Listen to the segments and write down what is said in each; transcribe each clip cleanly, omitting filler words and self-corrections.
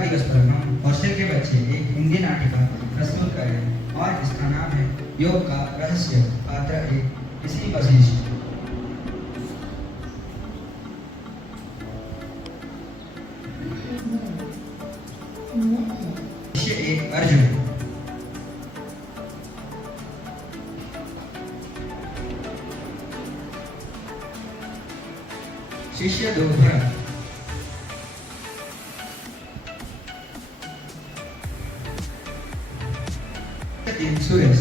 दिवस पर हम हॉस्टल के बच्चे एक हिंदी नाटिका प्रस्तुत करें और इसका नाम है योग का रहस्य। पात्र एक ऋषि वशिष्ठ। शिष्य एक अर्जुन। शिष्य दो भरत। तीन सुरेश।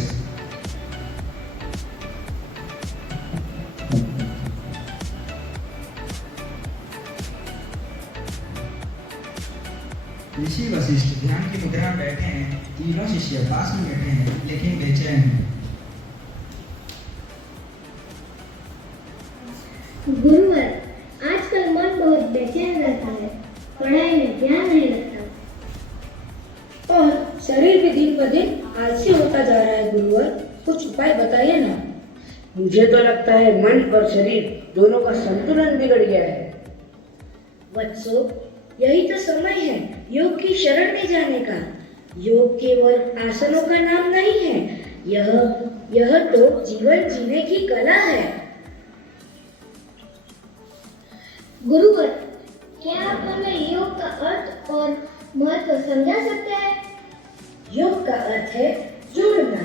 ऋषि वशिष्ठ ध्यान की मुद्रा में बैठे हैं। तीनों शिष्य पास में बैठे हैं लेकिन बेचैन हैं। गुरुवर, आजकल मन बहुत बेचैन रहता है, पढ़ाई में ध्यान नहीं लगता और शरीर भी दिन ब दिन आलसी होता जा रहा है। गुरुवर, कुछ उपाय बताइए ना। मुझे तो लगता है मन और शरीर दोनों का संतुलन बिगड़ गया है। वत्सो, यही तो समय है योग की शरण में जाने का। योग केवल आसनों का नाम नहीं है, यह तो जीवन जीने की कला है। गुरुवर, क्या आप हमें योग का अर्थ और महत्व समझा सकते हैं? योग का अर्थ है जुड़ना,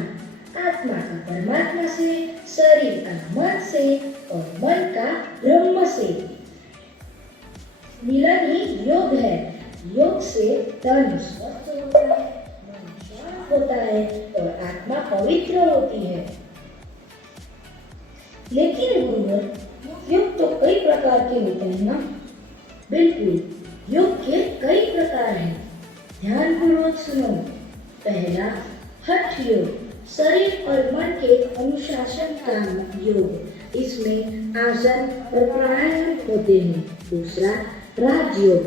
आत्मा का परमात्मा से, शरीर का मन से और मन का ब्रह्म से। मिलन ही योग है। योग से तन स्वस्थ होता है, मन शांत होता है और आत्मा पवित्र होती है। लेकिन गुरुवर, योग तो कई प्रकार के होते हैं ना? बिल्कुल, योग के कई प्रकार हैं। ध्यानपूर्वक सुनो। पहला, हठ योग, शरीर और मन के अनुशासन का योग। इसमें आसन और प्राणायाम होते हैं। दूसरा, राजयोग,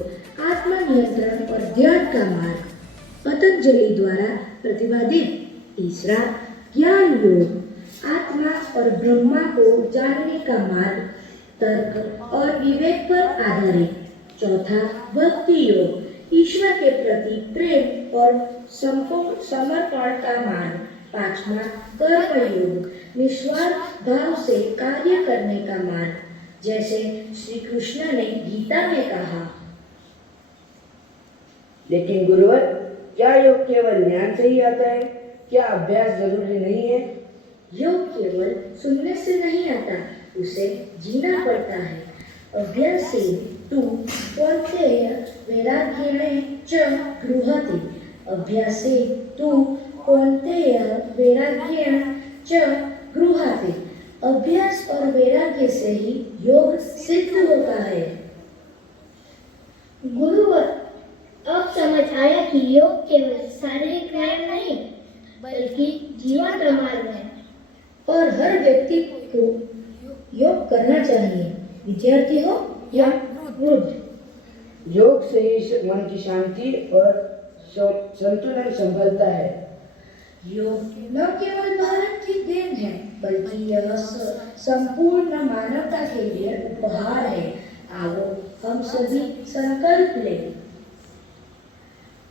आत्म नियंत्रण और ध्यान का मार्ग, पतंजलि द्वारा प्रतिपादित। तीसरा, ज्ञान योग, आत्मा और ब्रह्मा को जानने का मार्ग, तर्क और विवेक पर आधारित। चौथा, भक्ति योग, ईश्वर के प्रति प्रेम और समर्पण का मार्ग। पांचवा, कर्म योग, निस्वार्थ भाव से कार्य करने का मार्ग, जैसे श्री कृष्ण ने गीता में कहा। लेकिन गुरुवर, क्या योग केवल ज्ञान से ही आता है? क्या अभ्यास जरूरी नहीं है? योग केवल सुनने से नहीं आता, उसे जीना पड़ता है। अभ्यासे तु कौन्तेय वैराग्येण च गृह्यते। अभ्यासे तु कौन्तेय वैराग्येण च गृह्यते। अभ्यास और वैराग्य से ही योग सिद्ध होता है। गुरुवर, अब समझ आया कि योग केवल शारीरिक व्यायाम नहीं बल्कि जीवन का मार्ग है और हर व्यक्ति को योग करना चाहिए, विद्यार्थी हो या वृद्ध। योग से ही मन की शांति और संतुलन संभलता है। योग न केवल भारत की देन है, बल्कि यह संपूर्ण मानवता के लिए उपहार है। आओ हम सभी संकल्प लें।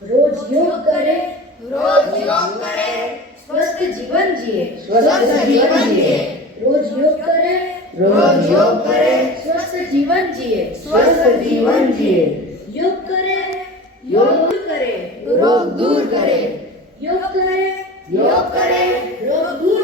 रोज योग करें, स्वस्थ जीवन जिए। रोज योग करें, स्वस्थ जीवन जिए। योग करें, रोग दूर करें। योग करें, रोग दूर